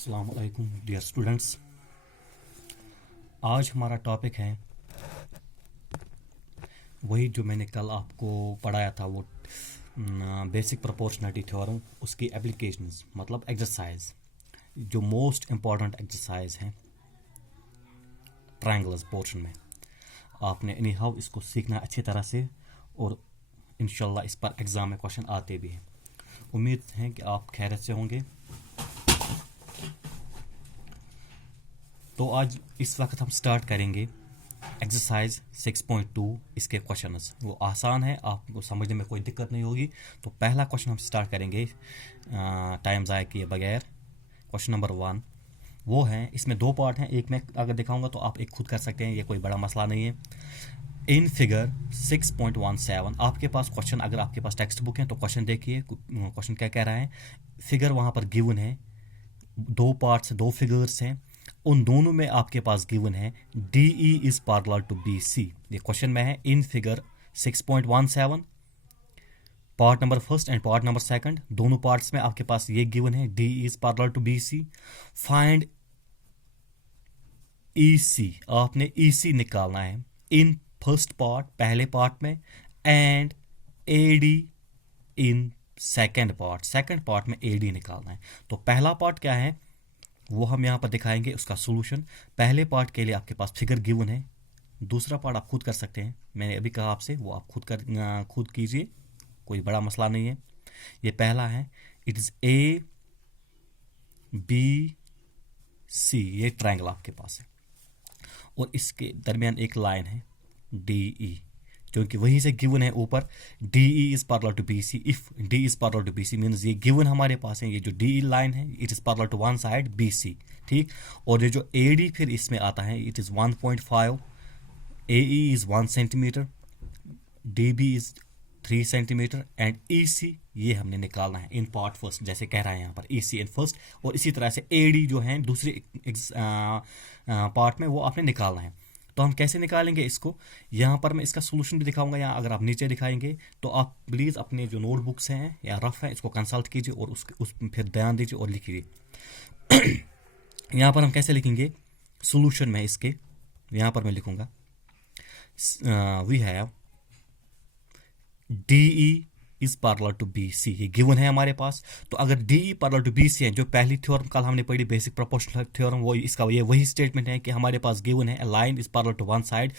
अस्सलाम वालेकुम dear students. आज हमारा टॉपिक है वही जो मैंने कल आपको पढ़ाया था, वो बेसिक प्रोपोर्शनलिटी थ्योरम, उसकी एप्लीकेशंस मतलब एक्सरसाइज, जो मोस्ट इम्पॉर्टेंट एक्सरसाइज हैं ट्रायंगल्स पोर्शन में। आपने एनी हाउ इसको सीखना अच्छी तरह से, और इंशाल्लाह इस पर एग्ज़ाम में क्वेश्चन आते भी हैं। उम्मीद है कि आप खैरियत से होंगे। तो आज इस वक्त हम स्टार्ट करेंगे एक्सरसाइज 6.2। इसके क्वेश्चंस वो आसान है, आपको समझने में कोई दिक्कत नहीं होगी। तो पहला क्वेश्चन हम स्टार्ट करेंगे टाइम ज़ाया किए बगैर। क्वेश्चन नंबर 1 वो है, इसमें दो पार्ट हैं, एक मैं अगर दिखाऊंगा तो आप एक खुद कर सकते हैं, ये कोई बड़ा मसला नहीं है। इन फिगर 6.17 आपके पास क्वेश्चन, अगर आपके पास टेक्स्ट बुक है तो क्वेश्चन देखिए, क्वेश्चन क्या कह रहा है। फिगर वहाँ पर गिवन है, दो पार्ट्स, दो फिगर्स हैं, उन दोनों में आपके पास गिवन है D E is parallel to B C. ये क्वेश्चन में है in figure 6.17 part number first and part number second, दोनों पार्ट्स में आपके पास ये गिवन है D is parallel to B C. Find E C, आपने ई सी निकालना है इन फर्स्ट पार्ट, पहले पार्ट में, and A D in second part, second part में ए डी निकालना है। तो पहला पार्ट क्या है वो हम यहाँ पर दिखाएंगे, उसका सोल्यूशन। पहले पार्ट के लिए आपके पास फिगर गिवन है, दूसरा पार्ट आप खुद कर सकते हैं, मैंने अभी कहा आपसे, वो आप खुद कीजिए, कोई बड़ा मसला नहीं है। ये पहला है, it is A B C, ये ट्रायंगल आपके पास है, और इसके दरमियान एक लाइन है डी ई, क्योंकि वहीं से गिवन है ऊपर D E is parallel to B C. If D is parallel to B C means ये गिवन हमारे पास है, ये जो डी ई लाइन है it is parallel to one side B C, ठीक। और ये जो ए डी फिर इसमें आता है, it is 1.5, A E is 1 centimetre, D B is 3 centimetre, and E C ये हमने निकालना है इन पार्ट फर्स्ट, जैसे कह रहा है यहाँ पर ई सी इन फर्स्ट। और इसी तरह से ए डी जो है दूसरे पार्ट में, वो आपने निकालना है। तो हम कैसे निकालेंगे इसको, यहाँ पर मैं इसका सोल्यूशन भी दिखाऊंगा, या अगर आप नीचे दिखाएंगे तो आप प्लीज़ अपने जो नोटबुक्स हैं या रफ हैं इसको कंसल्ट कीजिए और उस फिर ध्यान दीजिए और लिखिए। यहाँ पर हम कैसे लिखेंगे सोल्यूशन में इसके, यहाँ पर मैं लिखूंगा we have D E is parallel to B C, ये गिवन है हमारे पास। तो अगर D E parallel to B C है, जो पहली थ्योरम कल हमने पढ़ी बेसिक प्रोपोर्शनल थ्योरम, वो इसका ये वही स्टेटमेंट है कि हमारे पास गिवन है line is parallel to one side.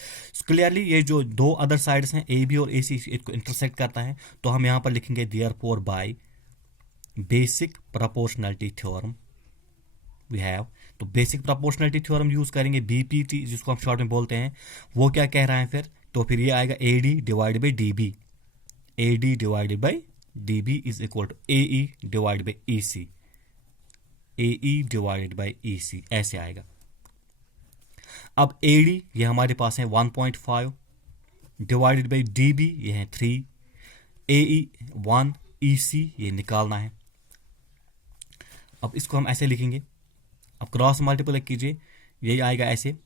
Clearly ये जो दो अदर साइड्स हैं ए बी और ए सी, इसको इंटरसेक्ट करता है। तो हम यहाँ पर लिखेंगे therefore by basic proportionality theorem we have, तो बेसिक प्रोपोर्शनलिटी थ्योरम यूज करेंगे, बीपीटी जिसको हम शॉर्ट में बोलते हैं। वो क्या कह रहा है फिर, तो फिर ये आएगा A D divide by D B, A D divided by D B is equal to A E divide by E C, A E divided by E C, ऐसे आएगा। अब ए डी ये हमारे पास है 1.5 डिवाइडेड बाई डी बी ये है 3, ए ई 1, ई C ये निकालना है। अब इसको हम ऐसे लिखेंगे, अब क्रॉस मल्टीप्लाई कीजिए, ये आएगा ऐसे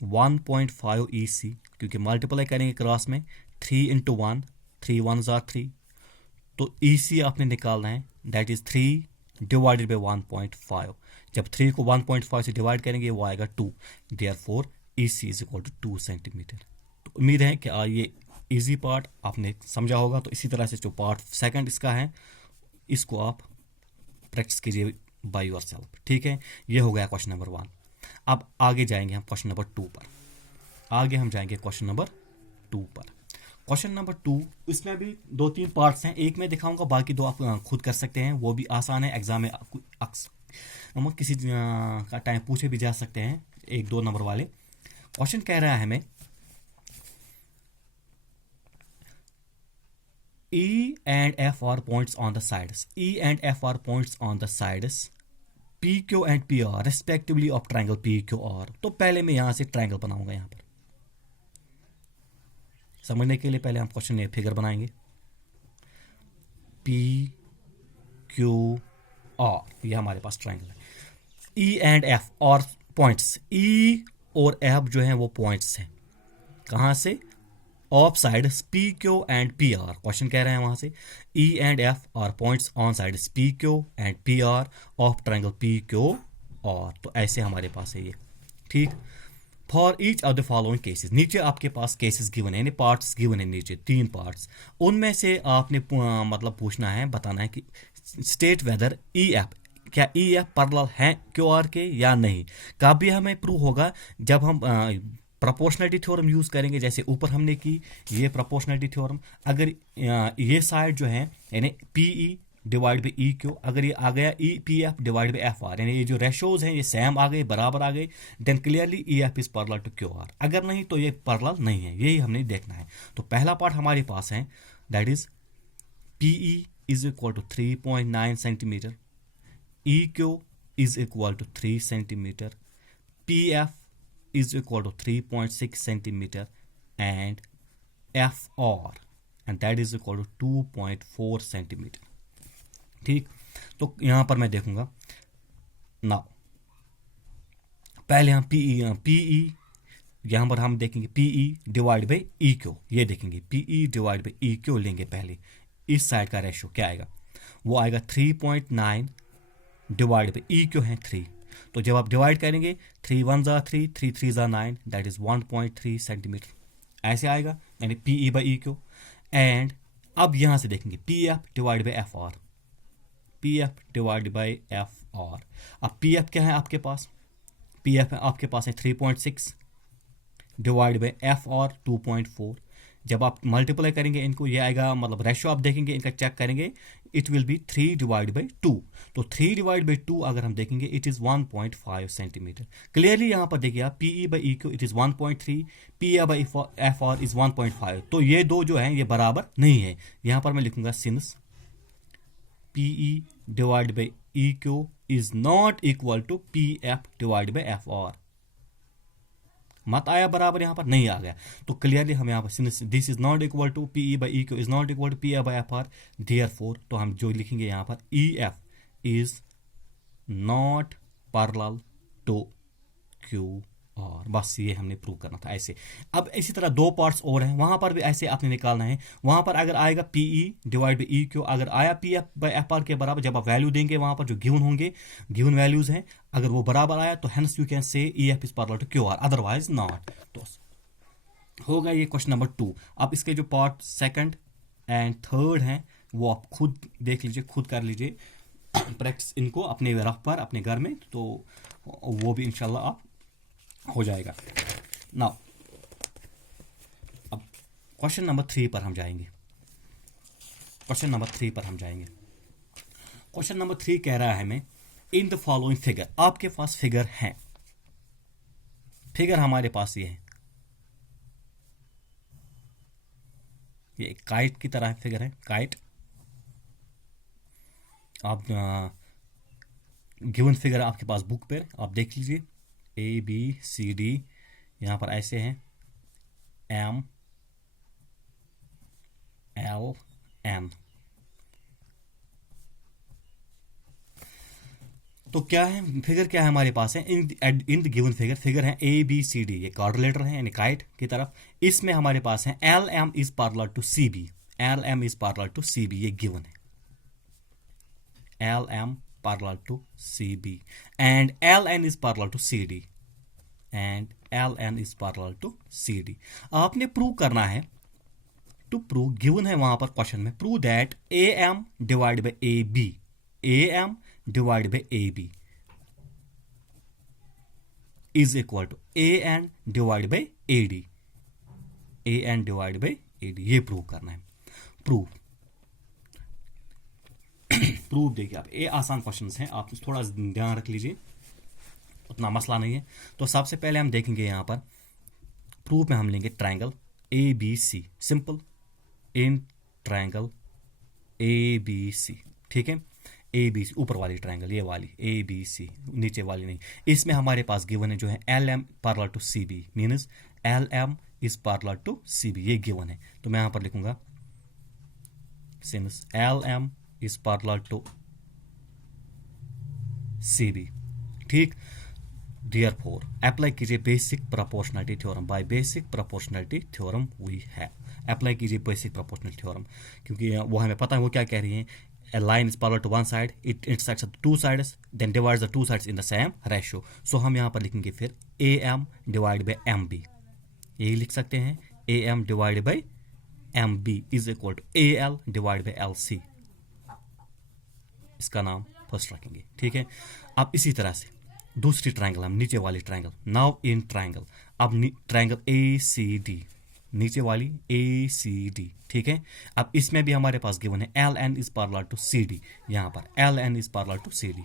1.5 ई सी, क्योंकि मल्टीप्लाई करेंगे क्रॉस में 3 इंटू 1, 3 1 ज़ा 3, तो ई सी आपने निकालना है, दैट इज 3 डिवाइडेड बाई 1.5। जब 3 को 1.5 से डिवाइड करेंगे वो आएगा 2, therefore E C is equal to 2 centimetre. तो उम्मीद है कि ये इजी पार्ट आपने समझा होगा। तो इसी तरह से जो पार्ट सेकंड इसका है, इसको आप प्रैक्टिस कीजिए बाय योर सेल्फ, ठीक है। ये हो गया क्वेश्चन नंबर 1। अब आगे जाएंगे हम क्वेश्चन नंबर 2 पर, आगे हम जाएंगे क्वेश्चन नंबर 2 पर। क्वेश्चन नंबर 2, इसमें भी 2-3 पार्ट्स हैं, एक मैं दिखाऊंगा, बाकी 2 आप खुद कर सकते हैं, वो भी आसान है, एग्जाम में हम किसी का टाइम पूछे भी जा सकते हैं, 1-2 नंबर वाले। क्वेश्चन कह रहा है हमें E and F are points on the sides, E and F are points on the sides, PQ and PR respectively of triangle PQR। तो पहले मैं यहाँ से ट्रायंगल बनाऊंगा, यहाँ पर समझने के लिए पहले हम क्वेश्चन में फिगर बनाएंगे, पी क्यू आर ये हमारे पास ट्रायंगल है। ई एंड एफ और पॉइंट्स, ई और एफ जो है वो पॉइंट्स हैं, कहाँ से, of sides P Q and P R. Question कह रहे हैं वहां से E and F R points on sides P Q and P R of triangle P Q R. तो ऐसे हमारे पास है ये, ठीक। For each of the following cases, नीचे आपके पास केसेस गिवन है, यानी पार्ट्स गिवन है नीचे 3 पार्ट्स, उनमें से आपने मतलब पूछना है, बताना है कि स्टेट वेदर ई एफ, क्या ई एफ पैरेलल है क्यू आर के या नहीं। कब भी हमें प्रूव होगा, जब हम प्रोपोर्शनलिटी थ्योरम यूज करेंगे, जैसे ऊपर हमने की ये प्रोपोर्शनलिटी थ्योरम। अगर ये साइड जो है यानी P E divide by E Q, अगर ये आ गया E P F divide by F R, यानी ये जो रेशोज हैं ये सेम आ गए, बराबर आ गए, then clearly E F is parallel to Q R. अगर नहीं तो ये पैरेलल नहीं है, यही हमने देखना है। तो पहला पार्ट हमारे पास है, that is P E is equal to 3.9 centimetre, E Q is equal to 3 centimetre, P F is equal to 3.6 centimeter and FR and that is equal to 2.4 centimeter, ठीक। तो यहाँ पर मैं देखूंगा नाउ, पहले हम पीई यहाँ पर हम देखेंगे P E divide by E Q, ये देखेंगे P E divide by E Q लेंगे पहले। इस साइड का रेशियो क्या आएगा, वो आएगा 3.9 डिवाइड बाई ई क्यू है 3। तो जब आप डिवाइड करेंगे 3 1 ज़ा 3, 3 3 ज़ा 9, दैट इज 1.3 सेंटीमीटर ऐसे आएगा, यानी P E by E Q. And अब यहां से देखेंगे P F divide by F are, P F divide by F are. अब पी एफ क्या है आपके पास, पी एफ आपके पास है 3.6 डिवाइड बाई एफ आर 2.4। जब आप मल्टीप्लाई करेंगे इनको, ये आएगा, मतलब रेशियो आप देखेंगे इनका चेक करेंगे, it will B 3 divide by 2। तो 3 डिवाइड बाई 2 अगर हम देखेंगे इट इज 1.5 सेंटीमीटर। क्लियरली यहाँ पर देखिए आप, P E by E Q it is 1.3, P A by F R is 1.5। तो ये दो जो है ये बराबर नहीं है। यहाँ पर मैं लिखूंगा since P E divide by E Q is not equal to P F divide by F R. मत आया बराबर, यहाँ पर नहीं आ गया। तो क्लियरली हम यहाँ पर this is not equal to P E by E Q is not equal to P A by F R, therefore तो हम जो लिखेंगे यहाँ पर E F is not parallel to Q R. बस ये हमने प्रूव करना था ऐसे। अब इसी तरह 2 पार्ट्स और हैं, वहां पर भी ऐसे आपने निकालना है। वहां पर अगर आएगा P E divide by E Q, अगर आया P F by F R के बराबर, जब आप वैल्यू देंगे वहां पर जो गिवन होंगे, गिवन वैल्यूज हैं, अगर वो बराबर आया तो hence you can say E F is parallel to Q R, otherwise not. तो होगा ये क्वेश्चन नंबर 2। अब इसके जो पार्ट 2nd एंड 3rd हैं वो आप खुद देख लीजिए, खुद कर लीजिए प्रैक्टिस इनको अपने रफ पर अपने घर में, तो वो भी इंशाल्लाह आप हो जाएगा। नाउ अब क्वेश्चन नंबर 3 पर हम जाएंगे। क्वेश्चन नंबर 3 पर हम जाएंगे। क्वेश्चन नंबर 3 कह रहा है हमें इन द फॉलोइंग फिगर, आपके पास फिगर है, फिगर हमारे पास ये है, ये काइट की तरह फिगर है, काइट। आप गिवन फिगर आपके पास बुक पर आप देख लीजिए, ए बी सी डी यहाँ पर ऐसे हैं, एम एल एन। तो क्या है फिगर, क्या है हमारे पास है in the given figure, figure है ए बी सी डी, ये क्वाड्रिलेटर है यानी काइट की तरफ। इसमें हमारे पास है L M is parallel to C B, L M is parallel to C B, ये गिवन है, L M parallel to CB and LN is parallel to CD and LN is parallel to CD। आपने prove करना है, to prove given है वहां पर question में, prove that AM divide by AB, AM divide by AB is equal to AN divide by AD, AN divide by AD, ये prove करना है। प्रूव प्रूफ देखिए आप, ये आसान क्वेश्चंस हैं, आप थोड़ा ध्यान रख लीजिए, उतना मसला नहीं है। तो सबसे पहले हम देखेंगे यहाँ पर प्रूफ में हम लेंगे triangle A B C, simple in triangle A B C, ठीक है, ए बी सी ऊपर वाली ट्रायंगल, ये वाली ए बी सी, नीचे वाली नहीं। इसमें हमारे पास गिवन है जो है L M parallel to C B, means L M is parallel to C B, ये गिवन है। तो मैं यहाँ पर लिखूंगा since L M is parallel to CB, ठीक। Therefore अप्लाई कीजिए basic proportionality theorem, by basic proportionality theorem we have, apply कीजिए बेसिक प्रोपोर्शनलिटी थ्योरम, क्योंकि वो हमें पता है वो क्या कह रही है, a line is parallel to one side, it intersects at two sides, then divides the two sides in the same ratio. So हम यहाँ पर लिखेंगे फिर AM divided by MB, यही लिख सकते हैं AM divided by MB is equal to AL divided by LC, इसका नाम फर्स्ट रखेंगे, ठीक है। अब इसी तरह से दूसरी ट्रायंगल, हम नीचे वाली ट्रायंगल, नाउ इन ट्रायंगल, अब ट्रायंगल ACD, नीचे वाली ACD, ठीक है। अब इसमें भी हमारे पास गिवन है LN is parallel to CD, यहाँ पर LN is parallel to CD,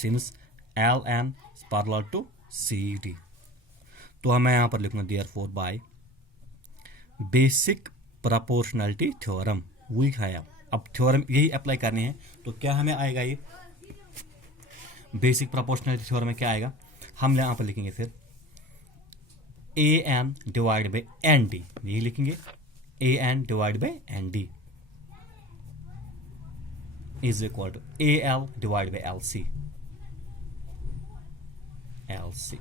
since LN is parallel to CD, तो मैं यहाँ पर लिखूंगा therefore by basic proportionality theorem, we है। अब थ्योरम यही अप्लाई करने हैं, तो क्या हमें आएगा, ये बेसिक प्रोपोर्शनैलिटी थ्योरम में क्या आएगा, हम यहाँ पर लिखेंगे फिर AN डिवाइड बाई ND, यही लिखेंगे AN divide by ND is equal to AL divide by LC,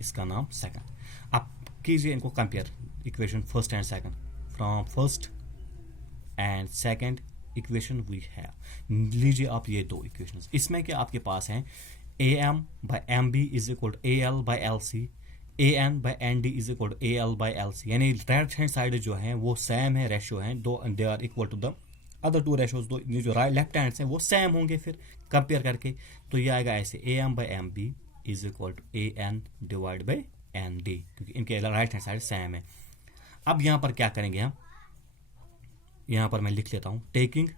इसका नाम सेकंड। अब कीजिए इनको compare, equation first and second, from first and second equation we have, लीजिए आप ये दो इक्वेशंस, इसमें क्या आपके पास हैं AM by MB is equal to AL by LC, AN by ND is equal to AL by LC, यानी राइट हैंड साइड जो है वो सेम है, रेशियो है दो, they are equal to the other two ratios, दो ये जो लेफ्ट हैंड हैं वो सेम होंगे फिर कंपेयर करके, तो ये आएगा ऐसे AM by MB is equal to AN divide by ND, क्योंकि इनके राइट हैंड साइड सेम है। अब यहाँ पर क्या करेंगे हम, यहाँ पर मैं लिख लेता हूँ taking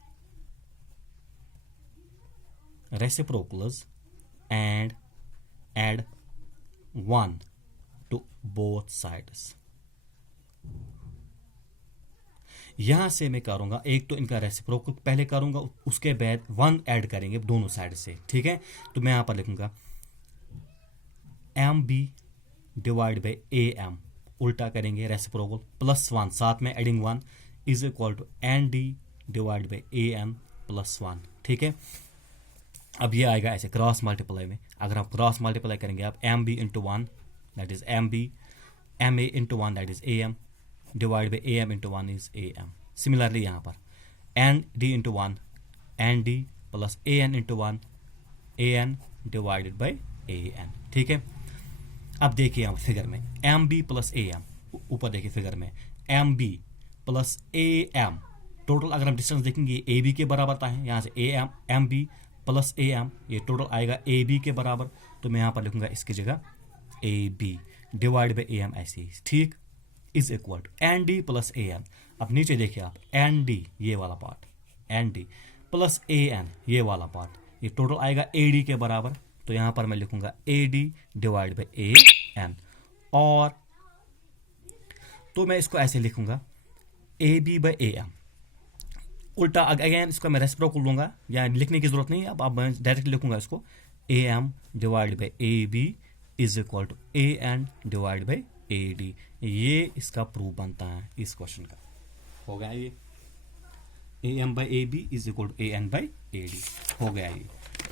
reciprocals and add 1 to both sides, यहां से मैं करूंगा एक तो इनका रेसिप्रोकल पहले करूंगा, उसके बाद 1 ऐड करेंगे दोनों साइड से, ठीक है। तो मैं यहां पर लिखूंगा MB डिवाइड बाई AM, उल्टा करेंगे रेसिप्रोकल, प्लस 1 साथ में adding 1 is equal to ND divide by AM plus 1, ठीक है। अब ये आएगा ऐसे क्रॉस मल्टीप्लाई में, अगर हम क्रॉस मल्टीप्लाई करेंगे आप MB into 1 that is MB, MA into 1 that is AM divide by AM into 1 is AM। Similarly यहाँ पर ND into 1 ND plus AN into 1 AN divided by AN, ठीक है। अब देखिए यहाँ फिगर में MB प्लस AM, ऊपर देखिए फिगर में MB प्लस AM, टोटल अगर हम डिस्टेंस देखेंगे AB के बराबर था है, यहाँ से AM MB प्लस AM, ये टोटल आएगा AB के बराबर, तो मैं यहाँ पर लिखूंगा इसकी जगह AB डिवाइड बाई AM ऐसे ही, ठीक, is equal to ND plus AN। अब नीचे देखिए आप ND ये वाला पार्ट, ND प्लस AN ये वाला पार्ट, ये टोटल आएगा AD के बराबर, तो यहाँ पर मैं लिखूंगा AD डिवाइड बाई AN, और तो मैं इसको ऐसे लिखूंगा AB बाई AM, उल्टा अगेन इसको मैं रेसिप्रोकल लूंगा, या लिखने की जरूरत नहीं, अब मैं डायरेक्ट लिखूंगा इसको AM divide by AB is equal to AN divide by AD, ये इसका प्रूफ बनता है इस क्वेश्चन का, हो गया ये AM by AB is equal to AN by AD, हो गया ये।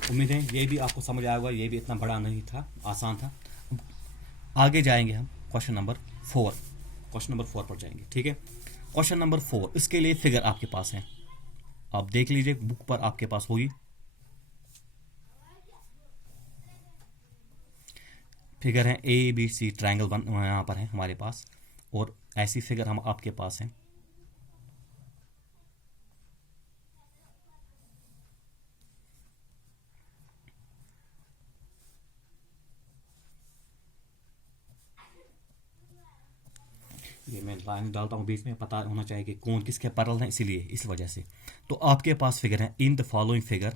उम्मीद है ये भी आपको समझ आया होगा, ये भी इतना बड़ा नहीं था, आसान था। आगे जाएंगे हम क्वेश्चन नंबर 4 पर जाएंगे, ठीक है। क्वेश्चन नंबर 4, इसके लिए फिगर आपके पास है, आप देख लीजिए बुक पर आपके पास होगी, फिगर है ABC ट्रायंगल यहाँ पर है हमारे पास, और ऐसी फिगर हम आपके पास है। ये मैं लाइन डालता हूँ बीच में, पता होना चाहिए कि कौन किसके पैरेलल है, इसीलिए इस वजह से। तो आपके पास फिगर है इन द फॉलोइंग फिगर,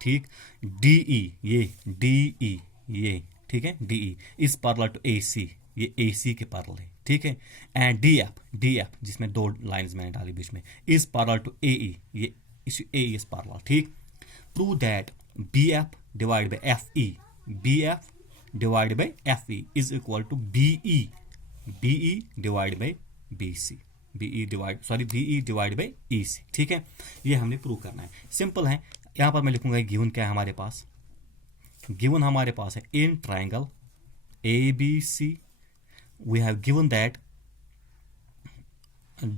ठीक, DE ये ठीक है, DE is parallel to AC, ये AC के पैरेलल है, ठीक है। एंड DF जिसमें दो लाइंस मैंने डाली बीच में, इज पैरेलल टू AE, ये AE इज पैरेलल, ठीक। Prove that BF divide by FE, BF divide by FE is equal to BE divide by BE divide by EC, ठीक है। ये हमने प्रूव करना है, सिंपल है। यहाँ पर मैं लिखूंगा गिवन क्या है हमारे पास, गिवन हमारे पास है in triangle ABC we have given that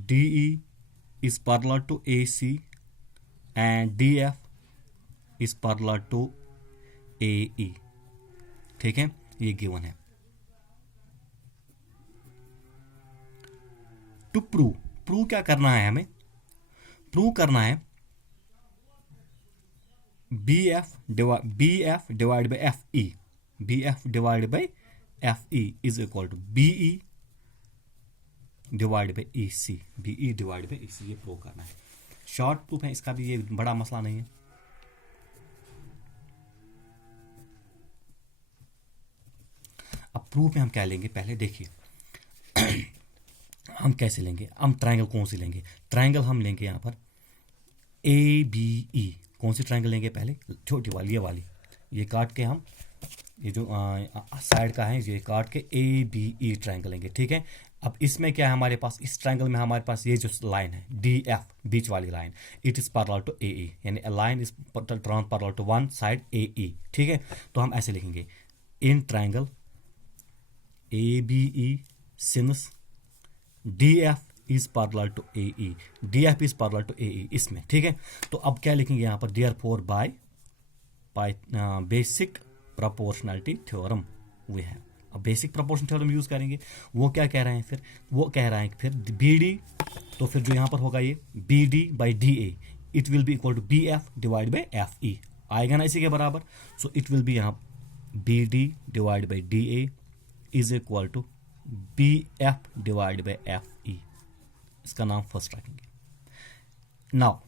DE is parallel to AC and DF is parallel to AE. ठीक है, ये गिवन है. टू प्रूव क्या करना है हमें? प्रूव करना है BF divided by FE. BF divided by FE is equal to BE divided by EC. BE divided by EC, ये प्रूव करना है. शॉर्ट प्रूफ है इसका भी, ये बड़ा मसला नहीं है. अब प्रूफ में हम क्या लेंगे पहले देखिए. हम कैसे लेंगे? हम ट्रायंगल कौन सी लेंगे? ट्रायंगल हम लेंगे यहाँ पर ABE. कौन सी ट्रायंगल लेंगे पहले? छोटी वाली, ये वाली. ये काट के हम, ये जो साइड का है, ये काट के ABE ट्रायंगल लेंगे. ठीक है. अब इसमें क्या है हमारे पास? इस ट्रायंगल में हमारे पास ये जो लाइन है DF, बीच वाली line, it is parallel to AE, यानी a line is drawn parallel to one side AE. ठीक है. तो हम ऐसे लिखेंगे in triangle ABE since DF is parallel to AE. DF is parallel to AE इसमें. ठीक है. तो अब क्या लिखेंगे यहाँ पर? Therefore by basic proportionality theorem we have. अब बेसिक प्रोपोर्शन थ्योरम यूज करेंगे. वो क्या कह रहे हैं फिर? वो कह रहा है कि फिर BD, तो फिर जो यहाँ पर होगा ये BD by DA, it will be equal to BF divide by FE. आएगा ना इसी के बराबर. सो इट विल बी यहाँ BD divide by DA is equal to BF divide by FE. इसका नाम फर्स्ट रखेंगे. नाउ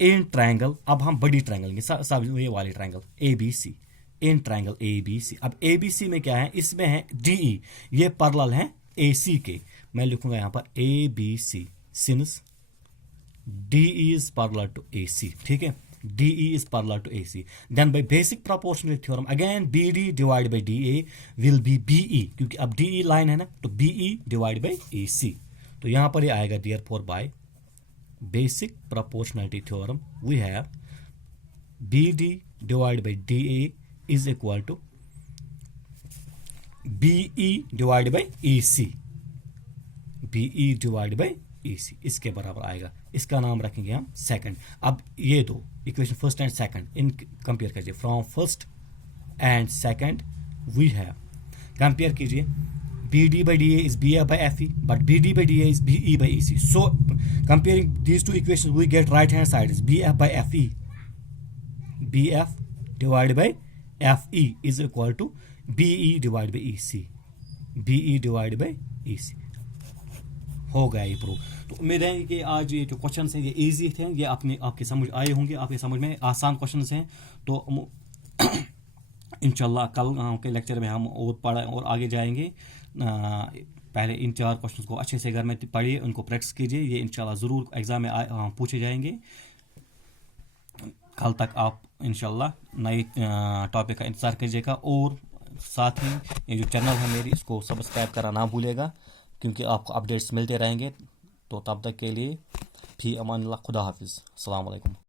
इन ट्रायंगल, अब हम बड़ी ट्रायंगल लेंगे, सब ये वाली ट्रायंगल ABC. इन ट्रायंगल ABC. अब ABC में क्या है? इसमें है DE, ये पैरेलल है AC के. मैं लिखूंगा यहाँ पर ABC since DE is parallel to AC. ठीक है. DE is parallel to AC. Then by basic proportionality theorem again BD divided by DA will be BE, क्योंकि अब DE लाइन है ना, तो BE divided by AC. तो यहाँ पर ये आएगा therefore by basic proportionality theorem we have BD divided by DA is equal to BE divided by EC. BE divided by EC इसके बराबर आएगा. इसका नाम रखेंगे हम सेकंड. अब ये दो इक्वेशन फर्स्ट एंड सेकंड इन कंपेयर कीजिए. From first and second we have, compare कीजिए. BD by DA is BF by FE, but BD by DA is BE by EC. So comparing these two equations we get right hand side is BF by FE. BF divided by FE is equal to BE divided by EC. BE divided by EC. हो गया ये proof. तो उम्मीद है कि आज ये जो क्वेश्चन हैं ये इजी थे, ये आपके समझ आए होंगे, आपके समझ में आसान क्वेश्चन हैं. तो इंशाल्लाह कल के लेक्चर में हम और आगे जाएंगे. पहले इन 4 क्वेश्चन को अच्छे से घर में पढ़िए, उनको प्रैक्टिस कीजिए. ये इंशाल्लाह ज़रूर एग्ज़ाम में पूछे जाएंगे. कल तक आप इंशाल्लाह नए टॉपिक का इंतज़ार कीजिएगा. और साथ ही ये जो चैनल है मेरी, इसको सब्सक्राइब करना ना भूलिएगा, क्योंकि आपको अपडेट्स मिलते रहेंगे. तो तब तक के लिए फी अमान अल्लाह, खुदा हाफिज़, अस्सलाम वालेकुम.